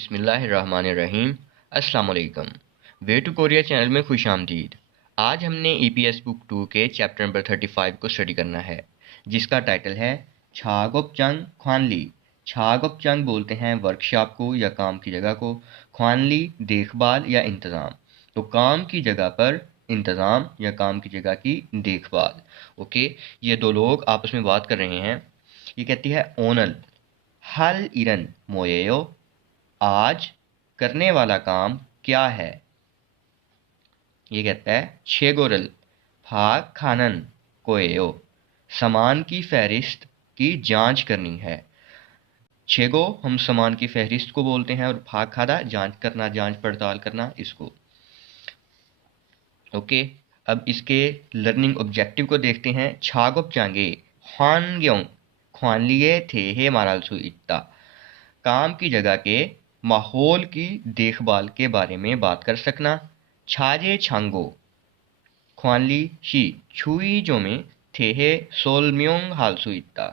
बिस्मिल्लाहिर्रहमानिर्रहीम। अस्सलाम वालेकुम। वे टू कोरिया चैनल में खुश आमदीद। आज हमने ईपीएस बुक 2 के चैप्टर नंबर 35 को स्टडी करना है, जिसका टाइटल है छागोपचंग ख्वानली। छागोपचंग बोलते हैं वर्कशॉप को या काम की जगह को, ख्वानली देखभाल या इंतज़ाम। तो काम की जगह पर इंतज़ाम या काम की जगह की देखभाल। ओके, ये दो लोग आपस में बात कर रहे हैं। ये कहती है ओनल हल इरन मो예요। आज करने वाला काम क्या है। ये कहता है छेगोरल भाग खानन कोएयो, सामान की फहरिस्त की जांच करनी है। छेगो हम सामान की फहरिस्त को बोलते हैं और भाग खादा जांच करना, जांच पड़ताल करना इसको। ओके, अब इसके लर्निंग ऑब्जेक्टिव को देखते हैं। छागोप चांगे ख्वानग्योंग ख्वानलिए थे हे मारालसु इत्ता, काम की जगह के माहौल की देखभाल के बारे में बात कर सकना। छाजे छांगो ख्वानली शी छुई जो में थे सोलम्योंग हालसु इत्ता,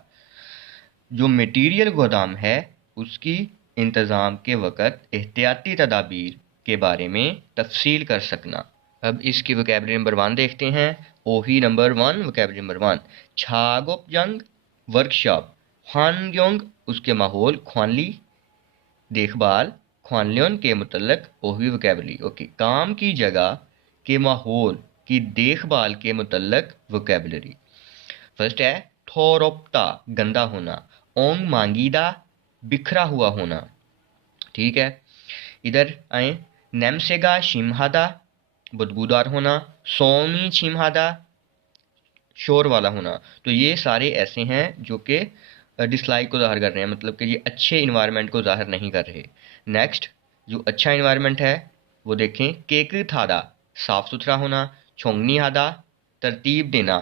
जो मटेरियल गोदाम है उसकी इंतज़ाम के वक़्त एहतियाती तदाबीर के बारे में तफसील कर सकना। अब इसकी वोकैबुलरी नंबर 1 देखते हैं। ओही नंबर 1 वोकैबुलरी नंबर 1 छागोपजंग वर्कशॉप, ख्वानग्योंग उसके माहौल, ख्वानली देखभाल, ख्वानलियन के मुतल्लक ओही वोकैबुलरी। ओके, काम की जगह के माहौल की देखभाल के मुतल्लक वोकैबुलरी। फर्स्ट है थोरोप्ता गंदा होना, ओंग मांगीदा बिखरा हुआ होना। ठीक है, इधर आए। नेमसेगा शिमहादा बदबूदार होना, सोमी छिमहादा शोर वाला होना। तो ये सारे ऐसे हैं जो कि डिसलाइक को ज़ाहिर कर रहे हैं, मतलब कि ये अच्छे इन्वायरमेंट को ज़ाहिर नहीं कर रहे। नेक्स्ट, जो अच्छा इन्वायरमेंट है वो देखें। केक थादा साफ़ सुथरा होना, छोंगनी हादा तरतीब देना,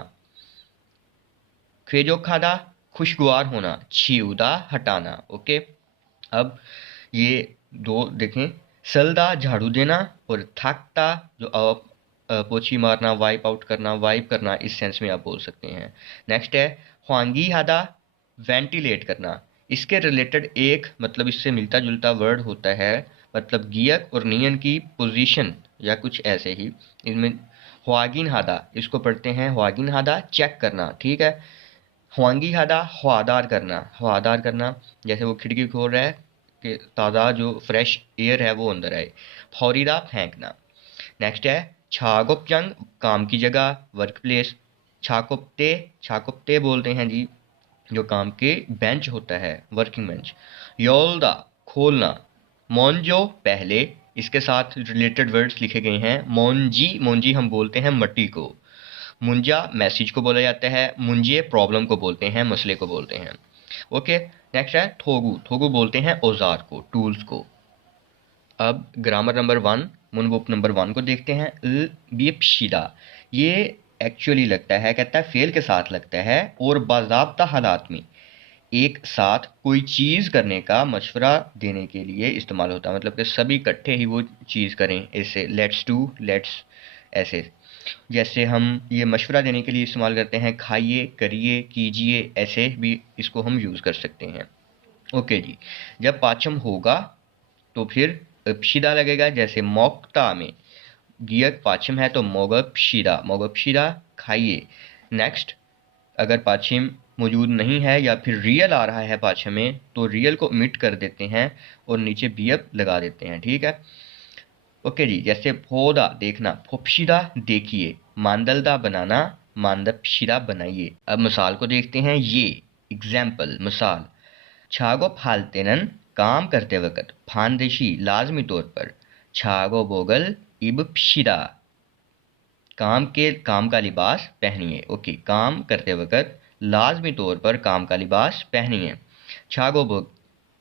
खेजो खादा खुशगवार होना, छीउदा हटाना। ओके, अब ये दो देखें। सलदा झाड़ू देना और थकता जो पोछी मारना, वाइप आउट करना, वाइप करना, इस सेंस में आप बोल सकते हैं। नेक्स्ट है ख्वांगी हादा वेंटिलेट करना। इसके रिलेटेड एक मतलब इससे मिलता जुलता वर्ड होता है, मतलब गियक और नियन की पोजीशन या कुछ ऐसे ही। इनमें ख्वागिन हादा इसको पढ़ते हैं ख्वागिन हादा चेक करना। ठीक है, ख्वांगी हादा हवादार करना, हवादार करना जैसे वो खिड़की खोल रहा है कि ताज़ा जो फ्रेश एयर है वो अंदर आए। फौरीदा फेंकना। नेक्स्ट है छागोपजंग काम की जगह, वर्क प्लेस। छाकोप्ते छाकोप्ते बोलते हैं जी जो काम के बेंच होता है, वर्किंग बेंच। योलदा खोलना, मोन्जो पहले, इसके साथ रिलेटेड वर्ड्स लिखे गए हैं। मोन्जी मोन्जी हम बोलते हैं मट्टी को। मुंजा मैसेज को बोला जाता है। मुंजे प्रॉब्लम को बोलते हैं, मसले को बोलते हैं। ओके, नेक्स्ट है थोगू थोगू बोलते हैं औजार को, टूल्स को। अब ग्रामर नंबर 1 मुनवुप नंबर 1 को देखते हैं। बियपशिदा ये एक्चुअली लगता है, कहता है फेल के साथ लगता है और बाज़ाब्ता हालात में एक साथ कोई चीज़ करने का मशवरा देने के लिए इस्तेमाल होता है, मतलब कि सभी इकट्ठे ही वो चीज़ करें। ऐसे लेट्स डू, लेट्स, ऐसे जैसे हम ये मशवरा देने के लिए इस्तेमाल करते हैं, खाइए, करिए, कीजिए, ऐसे भी इसको हम यूज़ कर सकते हैं। ओके जी, जब पाचम होगा तो फिर पशीदा लगेगा। जैसे मोक्ता में गियक पाचम है तो मोगपशीदा, मोगपशीदा खाइए। नेक्स्ट, अगर पाछिम मौजूद नहीं है या फिर रियल आ रहा है पाछम में तो रियल को ओमिट कर देते हैं और नीचे बियप लगा देते हैं। ठीक है, ओके जी। जैसे फोदा देखना, फोपशिदा देखिए। मांदलदा बनाना, मांदपशिदा बनाइए। अब मिसाल को देखते हैं। ये एग्जाम्पल मिसाल, छागो फालतेनन काम करते वक्त, फानदेशी लाजमी तौर पर, छागो बोगल इबपशिदा काम का लिबास पहनिए। ओके, काम करते वक्त लाजमी तौर पर काम का लिबास पहनिए। छागो बोग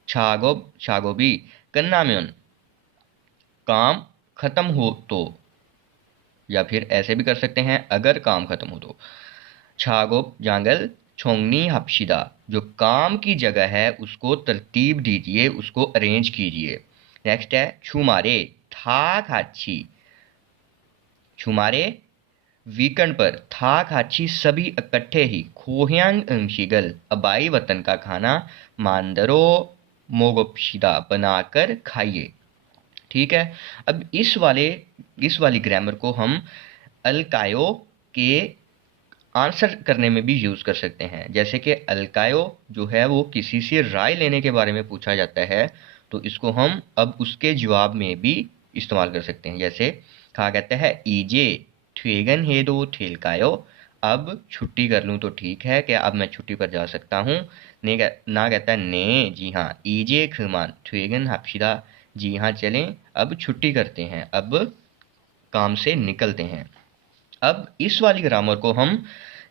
छागो छागो भी कन्ना में काम खत्म हो तो, या फिर ऐसे भी कर सकते हैं अगर काम खत्म हो तो। छागोप जांगल छोंगनी हपशिदा, जो काम की जगह है उसको तरतीब दीजिए, उसको अरेंज कीजिए। नेक्स्ट है छुमारे था खाची, छुमारे वीकेंड पर था खाची सभी इकट्ठे ही। खोहियांग शिगल अबाई वतन का खाना, मांदरो मोगोपशिदा बनाकर खाइए। ठीक है। अब इस वाली ग्रामर को हम अलकायो के आंसर करने में भी यूज कर सकते हैं। जैसे कि अलकायो जो है वो किसी से राय लेने के बारे में पूछा जाता है, तो इसको हम अब उसके जवाब में भी इस्तेमाल कर सकते हैं। जैसे कहा कहता है ईजे ठेगन हे दो ठेलकायो, अब छुट्टी कर लूँ तो ठीक है, क्या अब मैं छुट्टी पर जा सकता हूँ। ना कहता है ने, जी हाँ, ईजे खमान ठेगन हापशिदा, जी हाँ चलें, अब छुट्टी करते हैं, अब काम से निकलते हैं। अब इस वाली ग्रामर को हम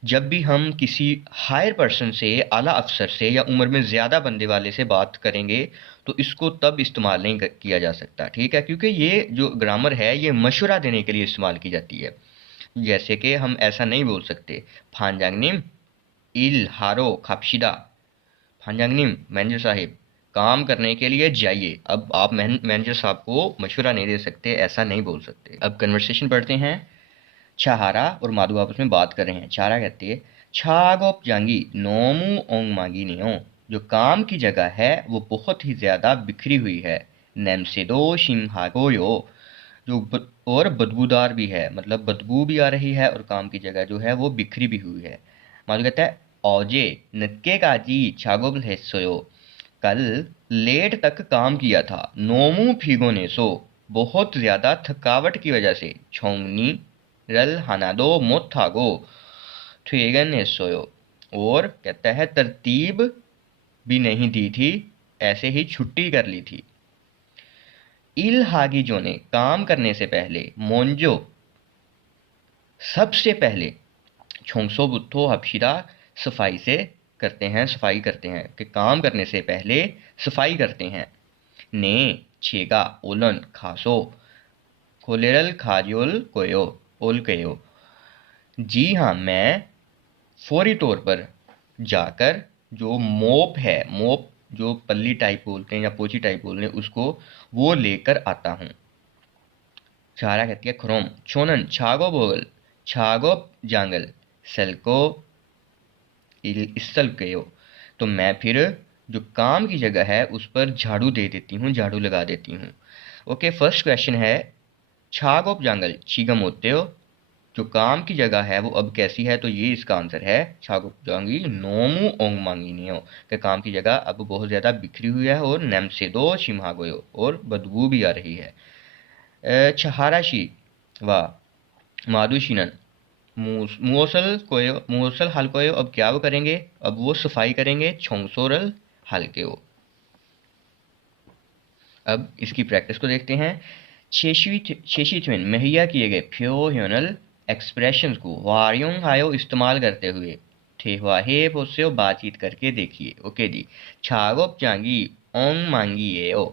जब भी हम किसी हायर पर्सन से, आला अफसर से या उम्र में ज़्यादा बंदे वाले से बात करेंगे तो इसको तब इस्तेमाल नहीं किया जा सकता। ठीक है, क्योंकि ये जो ग्रामर है ये मशवरा देने के लिए इस्तेमाल की जाती है। जैसे कि हम ऐसा नहीं बोल सकते फानजांगनिम इल हारो खापशिदा, फानजांगनिम मैनेजर साहिब काम करने के लिए जाइए। अब आप मैनेजर साहब को मशवरा नहीं दे सकते, ऐसा नहीं बोल सकते। अब कन्वर्सेशन पढ़ते हैं। छहारा और माधु आपस में बात कर रहे हैं। छारा कहती है छागोप जांगी नोमू ओंग मांगी नियो, जो काम की जगह है वो बहुत ही ज़्यादा बिखरी हुई है। नेमसेदो शिमहागोयो, और बदबूदार भी है, मतलब बदबू भी आ रही है और काम की जगह जो है वो बिखरी भी हुई है। माधु कहता है औजे नक्के काजी छागोब हेसोयो, कल लेट तक काम किया था। नोमू फीगो ने सो, बहुत ज़्यादा थकावट की वजह से। छोंगनी रल हानादो मोथागो ठेगन ने सोयो, और कहता है तरतीब भी नहीं दी थी, ऐसे ही छुट्टी कर ली थी। इल हागिजो ने काम करने से पहले, मोंजो सबसे पहले, छोंगसो बुत्थो हपशिरा सफाई से करते हैं, सफाई करते हैं, कि काम करने से पहले सफाई करते हैं। ने छेगा ओलन खासो खोलेरल खाजोल कोयो ओल कयो, जी हाँ मैं फौरी तौर पर जाकर जो मोप है, मोप जो पल्ली टाइप बोलते हैं या पोची टाइप बोलते हैं, उसको वो लेकर आता हूँ। चारा कहती है खरोम छोनन छागो बोगल छागो जांगल सेल्को इसल कयो, तो मैं फिर जो काम की जगह है उस पर झाड़ू दे देती हूँ, झाड़ू लगा देती हूँ। ओके, फर्स्ट क्वेश्चन है छागोप जांगल चीगम होते हो, जो काम की जगह है वो अब कैसी है, तो ये इसका आंसर है छागोप जांगी नोमू ओंग मांगिनियो, कि काम की जगह अब बहुत ज़्यादा बिखरी हुई है और नेमसेदो शिमहागोयो, और बदबू भी आ रही है। छहाराशी व मादुशिनन मुओसल हल्कोयो, अब क्या वो करेंगे, अब वो सफाई करेंगे। छोंगसोरल हल्के हो। अब इसकी प्रैक्टिस को देखते हैं। शेशीथ्विन मुहैया किए गए फ्योह्योनल एक्सप्रेशंस को वारियोंग हायो इस्तेमाल करते हुए ठेहवाहे पोस्यो बातचीत करके देखिए। ओके जी, छागोप जांगी ओंग मांगी ये ओ,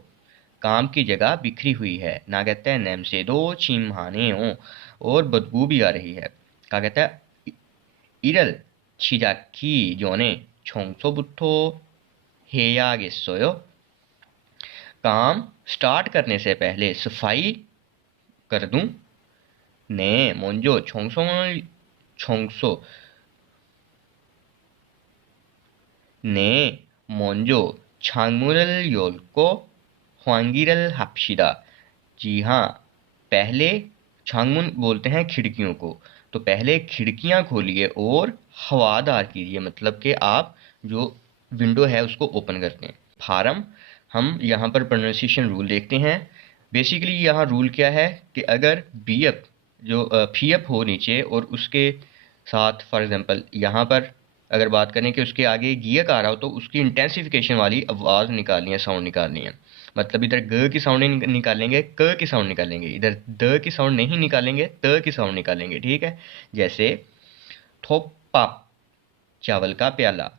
काम की जगह बिखरी हुई है। ना कहते हैं नेम से दो छिमहाने हो, और बदबू भी आ रही है। क्या कहता है इरल छिजाकी जोने छोंगसोबुट्ठो हेयागेसोयो, काम स्टार्ट करने से पहले सफाई कर दूं। ने मोंजो छोंगसो छोंगसो ने मोंजो छांगमुरल योल्को ह्वांगिरल हापशिदा, जी हाँ, पहले छांगमुन बोलते हैं खिड़कियों को, तो पहले खिड़कियां खोलिए और हवादार कीजिए, मतलब कि आप जो विंडो है उसको ओपन करते हैं। फार्म, हम यहाँ पर प्रोनाउंसिएशन रूल देखते हैं। बेसिकली यहाँ रूल क्या है कि अगर बी एफ जो फी एफ हो नीचे और उसके साथ, फॉर एग्जांपल यहाँ पर अगर बात करें कि उसके आगे गियक आ रहा हो, तो उसकी इंटेंसिफिकेशन वाली आवाज़ निकालनी है, साउंड निकालनी है। मतलब इधर ग की साउंड नहीं निकालेंगे, क की साउंड निकालेंगे, इधर द की साउंड नहीं निकालेंगे, त की साउंड निकालेंगे। ठीक है, जैसे थोपा चावल का प्याला,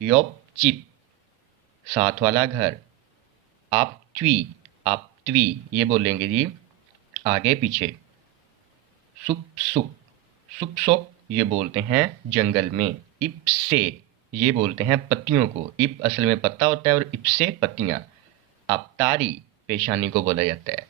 योप चिप साथ वाला घर, आप ट्वी ये बोलेंगे जी आगे पीछे। सुप सुप सुप सोप ये बोलते हैं जंगल में। इप से ये बोलते हैं पत्तियों को, इप असल में पत्ता होता है और इप से पत्तियां। अब तारी पेशानी को बोला जाता है।